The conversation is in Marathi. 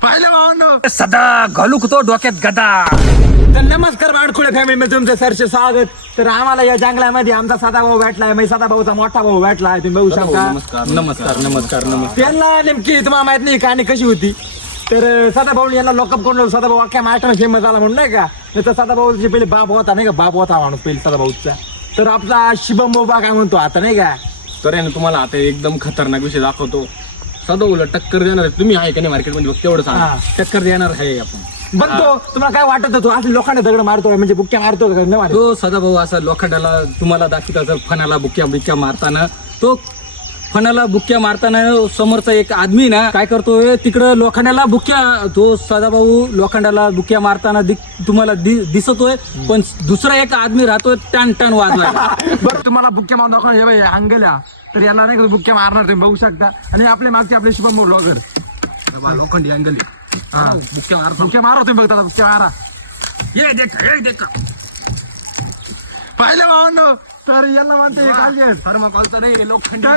पाहिलं भावनो सदा घालूक तो डोक्यात गदा. तर नमस्कार बाणखोळे फॅमिली मध्ये तुमचं सरचे स्वागत. तर आम्हाला या जंगलामध्ये आमचा सदा भाऊ भेटलाय, म्हणजे सदा भाऊचा मोठा भाऊ भेटलाय, तुम्ही बघू शकता. नमस्कार नमस्कार नमस्कार. त्यांना नेमकी तुम्हाला माहित नाही कहाणी कशी होती. तर सदा भाऊ यांना लॉकअप करून सदा भाऊ अख्ख्या महाराष्ट्रात फेमस झाला म्हणून नाही का. तर सदा भाऊचे पहिले बाप होता नाही का, बाप होता माणूस पहिले सदा भाऊचा. तर आपला शिवम बाबा काय म्हणतो आता नाही का. तर आहे ना तुम्हाला आता एकदम खतरनाक विषय दाखवतो. सदाभाऊला टक्कर देणार आहे. तुम्ही आहे का नाही मार्केटमध्ये फक्त एवढं सांगा. टक्कर देणार आहे आपण. बघतो तुम्हाला काय वाटत होतो असं लोखंड दगड मारतो म्हणजे बुक्क्या मारतो का नाही मारतो. तो सदाभाऊ असा लोखंडाला तुम्हाला दाखवता फणाला बुक्क्या मारताना, तो फणाला बुक्क्या मारताना समोरचा एक आदमी ना काय करतोय तिकडं लोखंडाला बुक्क्या, तो सदाभाऊ लोखंडाला बुक्क्या मारताना तुम्हाला दिसतोय, पण दुसरा एक आदमी राहतोय टन टन वाजला. बरं तुम्हाला बुक्क्या मारून दाखवणार अंगल्या. तर याला नाही बुक्क्या मारणार तुम्ही बघू शकता. आणि आपले मागचे आपले शुभम ब्लॉगर लोखंडी अंगली बुक्क्या मारा तुम्ही बघता बुक्क्या मारा. ये देख पाहिलं भावनो. तर यांना म्हणते थर्माकोलचा नाही लोखंडी